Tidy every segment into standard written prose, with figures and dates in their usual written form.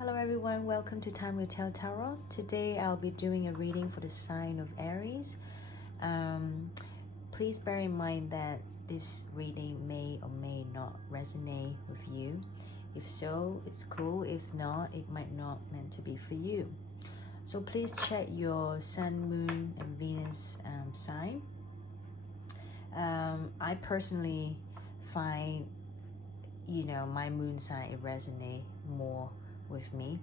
Hello everyone, welcome to Time Will Tell Tarot. Today I'll be doing a reading for the sign of Aries. Please bear in mind that this reading may or may not resonate with you. If so, it's cool. If not, it might not meant to be for you. So please check your Sun, Moon and Venus sign. I personally find, my moon sign, it resonates more with me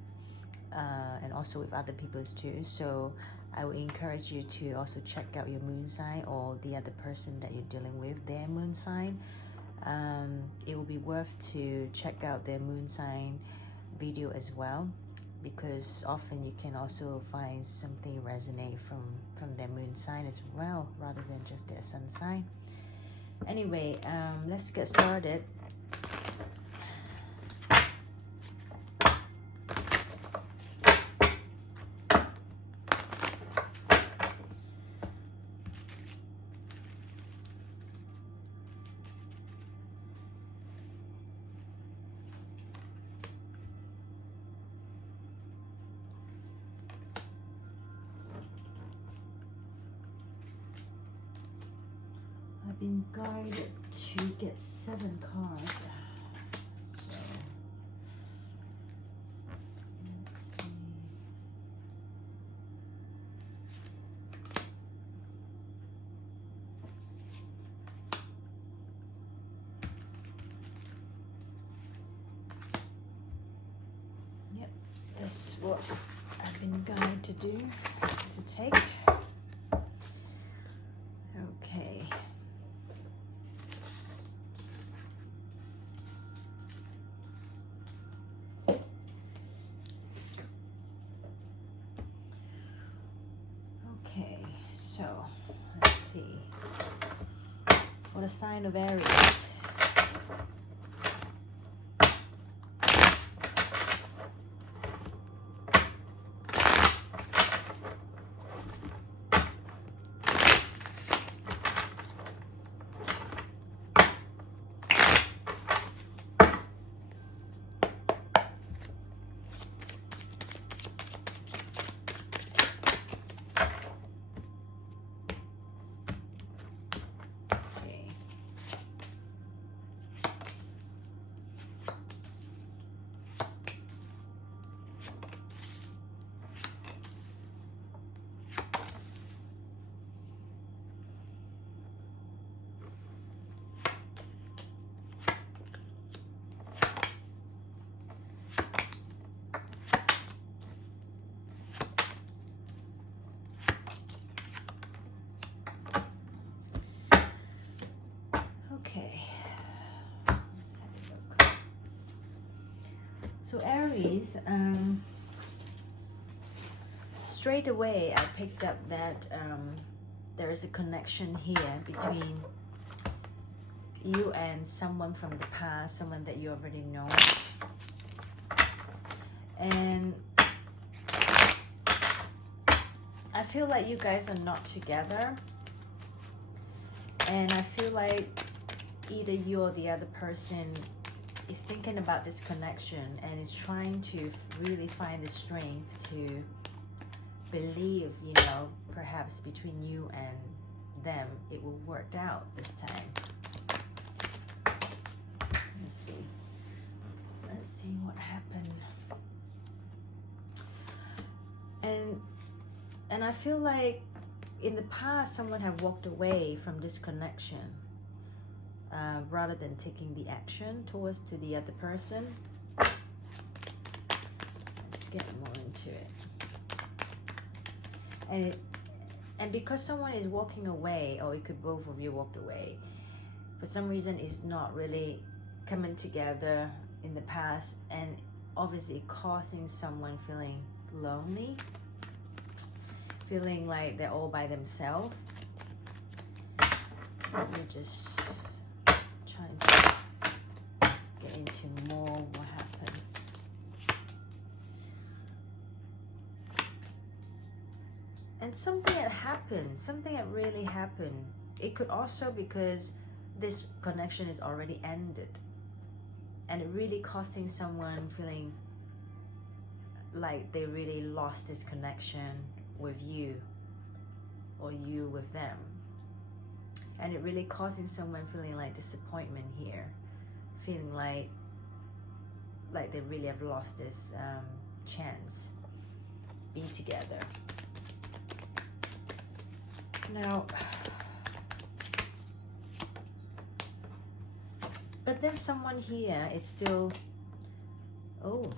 and also with other people's too. So I would encourage you to also check out your moon sign or the other person that you're dealing with, their moon sign. It will be worth to check out their moon sign video as well, because often you can also find something resonate from their moon sign as well, rather than just their sun sign. Anyway, let's get started. I've been guided to get 7 cards. So let's see. Yep, that's what I've been guided to do, to take. Okay. Okay, so let's see. For the sign of Aries. Okay, let's have a look. So Aries, straight away I picked up that there is a connection here between you and someone from the past, someone that you already know. And I feel like you guys are not together. And I feel like either you or the other person is thinking about this connection and is trying to really find the strength to believe, perhaps between you and them, it will work out this time. Let's see. Let's see what happened. And I feel like in the past, someone have walked away from this connection rather than taking the action towards to the other person. Let's get more into it. And because someone is walking away, or it could both of you walked away, for some reason it's not really coming together in the past, and obviously causing someone feeling lonely, feeling like they're all by themselves. Let me just trying to get into more what happened. And something that really happened. It could also because this connection is already ended, and it really causing someone feeling like they really lost this connection with you, or you with them. And it really causing someone feeling like disappointment here, feeling like they really have lost this chance be together. Now, but then someone here is still,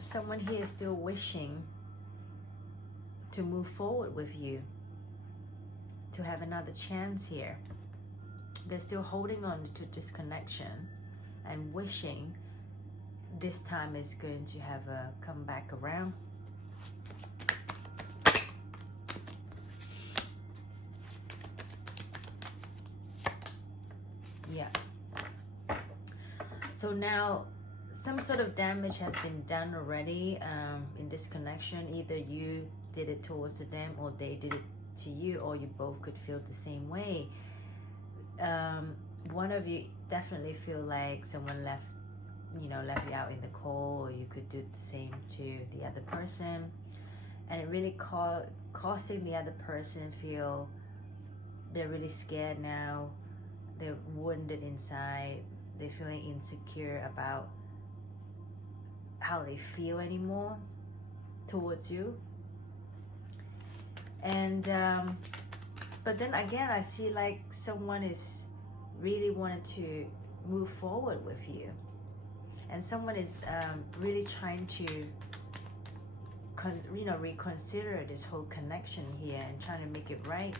someone here is still wishing to move forward with you, to have another chance here. They're still holding on to this connection and wishing this time is going to have a come back around. Yeah. So now some sort of damage has been done already in this connection. Either you did it towards them, or they did it to you, or you both could feel the same way. One of you definitely feel like someone left you out in the cold, or you could do the same to the other person, and it really causing the other person feel they're really scared now. They're wounded inside. They're feeling insecure about how they feel anymore towards you. And but then again, I see like someone is really wanted to move forward with you, and someone is really trying to reconsider this whole connection here and trying to make it right.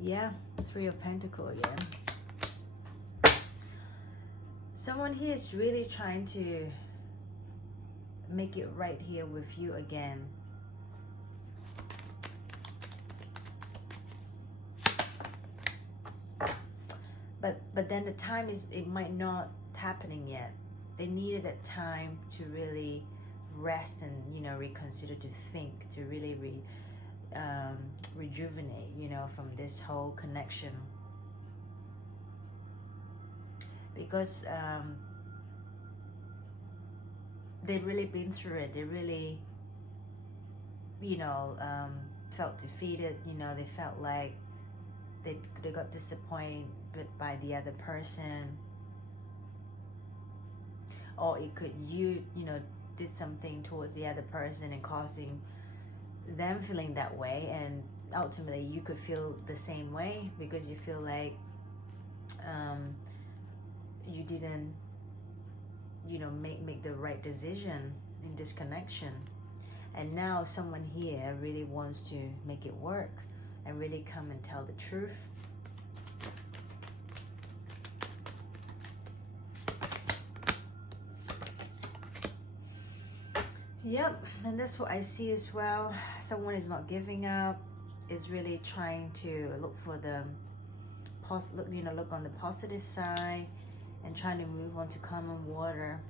Yeah, Three of Pentacles again. Someone here is really trying to make it right here with you again. But then the time is, it might not happening yet. They needed that time to really rest and reconsider, to think, to really rejuvenate from this whole connection, because they've really been through it. They really felt defeated. They felt like they got disappointed by the other person, or it could you did something towards the other person and causing them feeling that way, and ultimately you could feel the same way because you feel like you didn't make the right decision in this connection. And now someone here really wants to make it work and really come and tell the truth. Yep, and that's what I see as well. Someone is not giving up, is really trying to look for the look on the positive side and trying to move on to common water.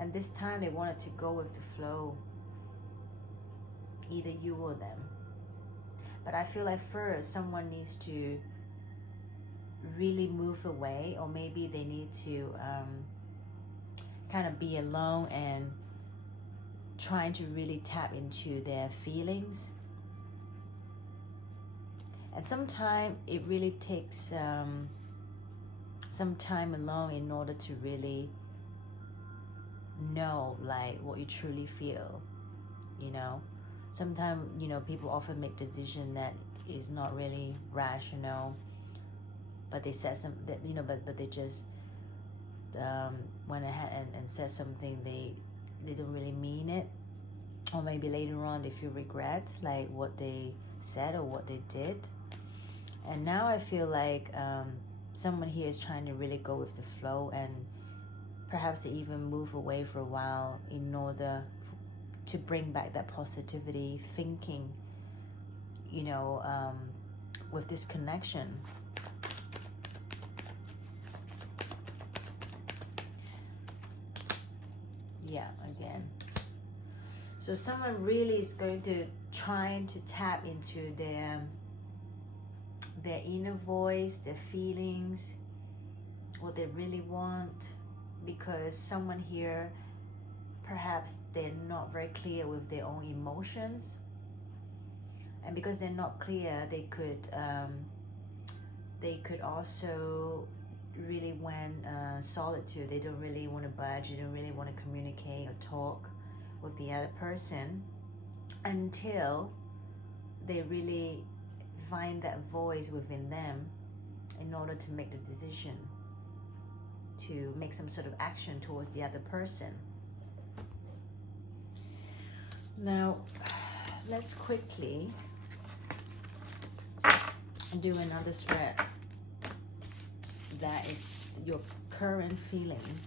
And this time they wanted to go with the flow, either you or them. But I feel like first someone needs to really move away, or maybe they need to kind of be alone and trying to really tap into their feelings. And sometimes it really takes some time alone in order to really know like what you truly feel. Sometimes people often make decisions that is not really rational, but they said some that but they just went ahead and said something they don't really mean it, or maybe later on they feel regret like what they said or what they did. And now I feel like someone here is trying to really go with the flow, and perhaps they even move away for a while in order to bring back that positivity thinking, with this connection. Yeah, again. So someone really is going to try to tap into their inner voice, their feelings, what they really want, because someone here perhaps they're not very clear with their own emotions, and because they're not clear, they could also really, when solitude, they don't really want to budge, they don't really want to communicate or talk with the other person until they really find that voice within them in order to make the decision to make some sort of action towards the other person. Now, let's quickly do another spread that is your current feeling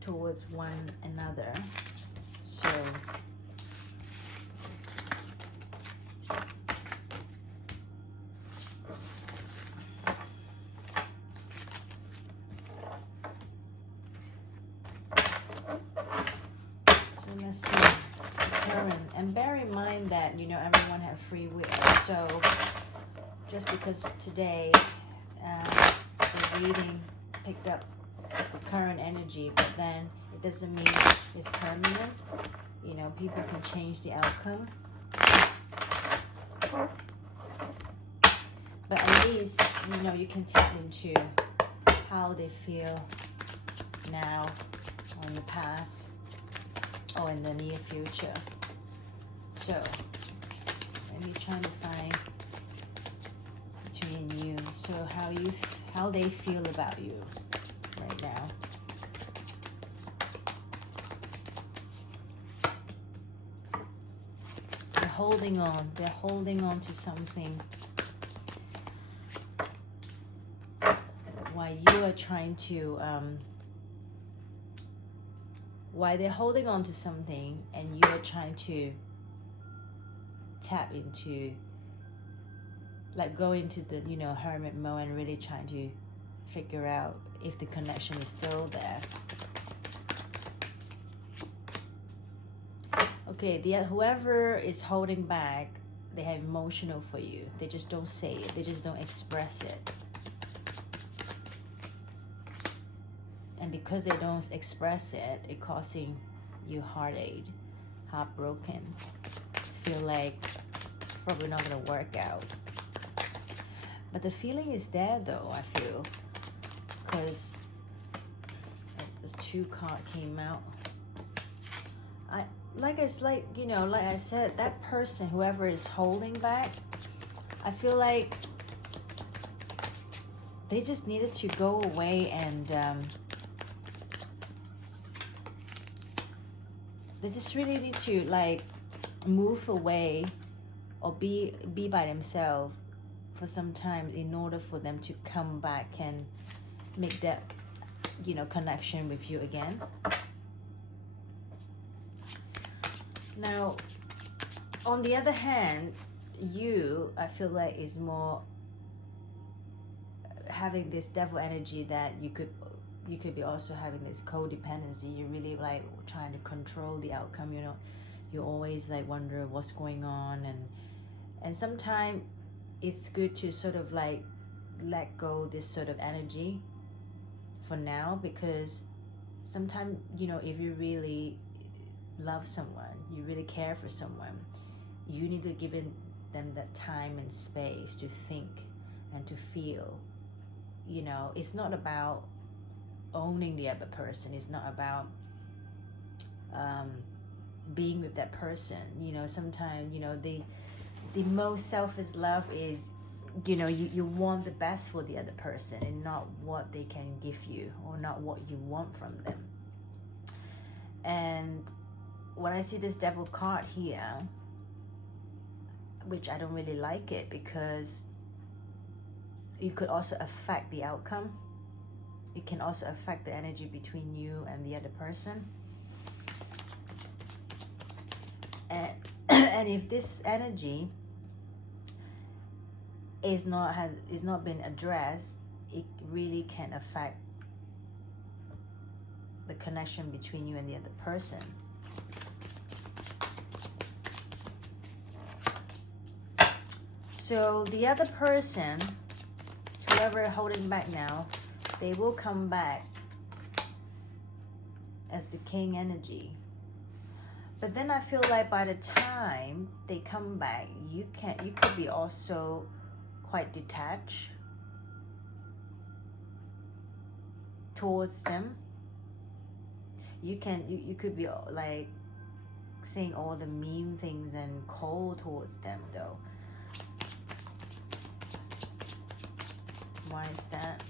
towards one another. So let's see, current, and bear in mind that, you know, everyone have free will. So just because today the reading picked up the current energy, but then it doesn't mean it's permanent. You know, people can change the outcome. But at least, you know, you can tap into how they feel now or in the past or in the near future. So let me try to find between you. So how they feel about you right now. They're holding on to something while you are trying to while they're holding on to something and you're trying to tap into, like, go into the, you know, hermit mode and really trying to figure out if the connection is still there. Okay, whoever is holding back, they have emotional for you. They just don't say it. They just don't express it. And because they don't express it, it causing you heartache, heartbroken. Feel like it's probably not going to work out. But the feeling is there though, I feel. Because this 2 card came out. It's like, you know, like I said, that person, whoever is holding back, I feel like they just needed to go away and they just really need to, like, move away or be by themselves for some time in order for them to come back and make that, you know, connection with you again. Now, on the other hand, you, I feel like, is more having this devil energy that you could be also having this codependency. You're really, like, trying to control the outcome, you know. You always, like, wonder what's going on, and sometimes it's good to sort of, like, let go this sort of energy for now, because sometimes, you know, if you really love someone, you really care for someone, you need to give them that time and space to think and to feel. You know, it's not about owning the other person. It's not about being with that person. You know, sometimes, you know, the most selfish love is, you know, you want the best for the other person and not what they can give you or not what you want from them. And when I see this devil card here, which I don't really like it, because it could also affect the outcome. It can also affect the energy between you and the other person. And if this energy is not been addressed, it really can affect the connection between you and the other person. So the other person, whoever holding back now, they will come back as the king energy. But then I feel like by the time they come back, you could be also quite detached towards them. You could be like saying all the mean things and cold towards them though. Why is that?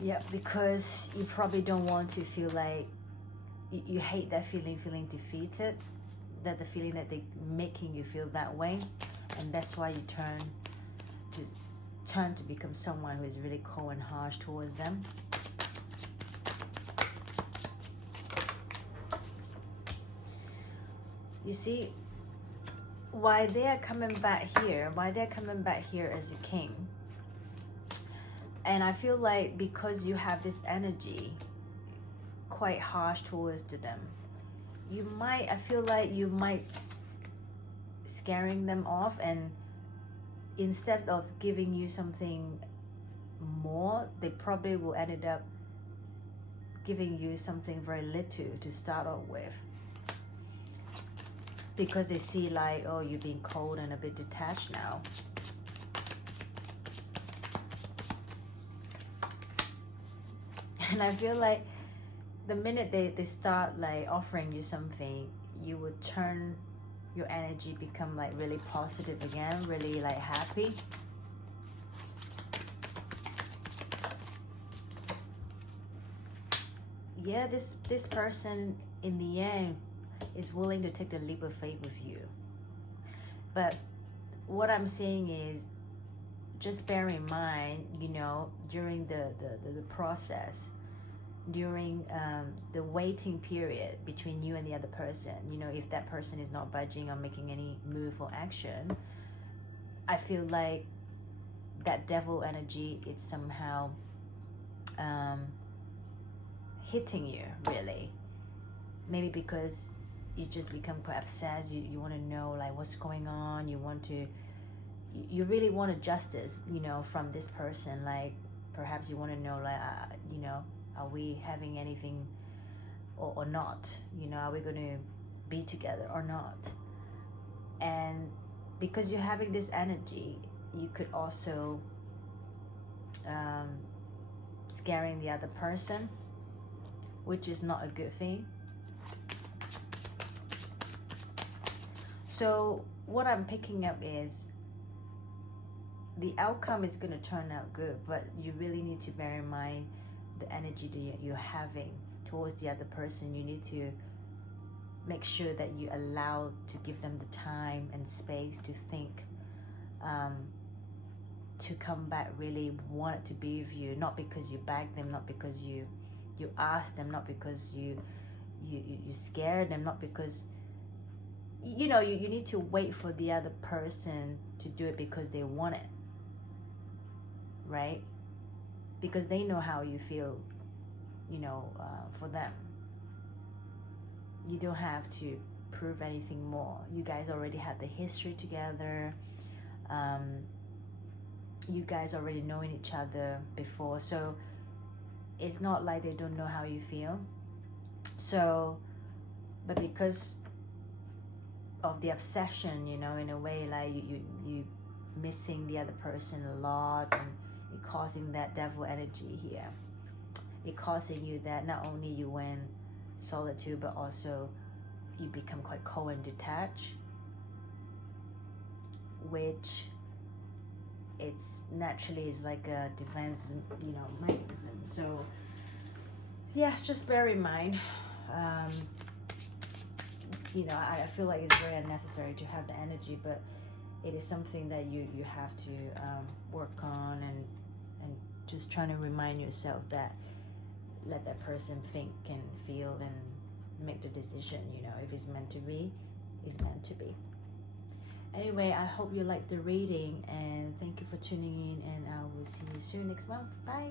Yeah, because you probably don't want to feel like you hate that feeling defeated, that the feeling that they're making you feel that way, and that's why you turn to become someone who is really cold and harsh towards them. You see, why they're coming back here as a king. And I feel like because you have this energy quite harsh towards them, I feel like you might scaring them off, and instead of giving you something more, they probably will end up giving you something very little to start off with. Because they see like, oh, you're being cold and a bit detached now. And I feel like the minute they start like offering you something, you would turn your energy, become like really positive again, really like happy. Yeah, this person in the end is willing to take the leap of faith with you. But what I'm saying is, just bear in mind, you know, during the process, during the waiting period between you and the other person, you know, if that person is not budging or making any move or action, I feel like that devil energy is somehow hitting you, really. Maybe because you just become quite obsessed, you want to know like what's going on, you really want a justice, you know, from this person. Like perhaps you want to know like you know, are we having anything or not, you know, are we going to be together or not? And because you're having this energy, you could also scaring the other person, which is not a good thing. So what I'm picking up is the outcome is going to turn out good, but you really need to bear in mind the energy that you're having towards the other person. You need to make sure that you allow to give them the time and space to think, to come back, really wanted to be with you, not because you begged them, not because you asked them, not because you scared them, not because you know, you need to wait for the other person to do it because they want it, right? Because they know how you feel, you know, for them. You don't have to prove anything more. You guys already had the history together. You guys already knowing each other before, so it's not like they don't know how you feel. So, but because of the obsession, you know, in a way, like you missing the other person a lot, and it causing that devil energy here. It causing you that not only you win solitude, but also you become quite cold and detached, which it's naturally is like a defense, you know, mechanism. So yeah, just bear in mind, you know, I feel like it's very unnecessary to have the energy, but it is something that you have to work on, and just trying to remind yourself that let that person think and feel and make the decision. You know, if it's meant to be, it's meant to be. Anyway, I hope you liked the reading, and thank you for tuning in, and I will see you soon next month. Bye.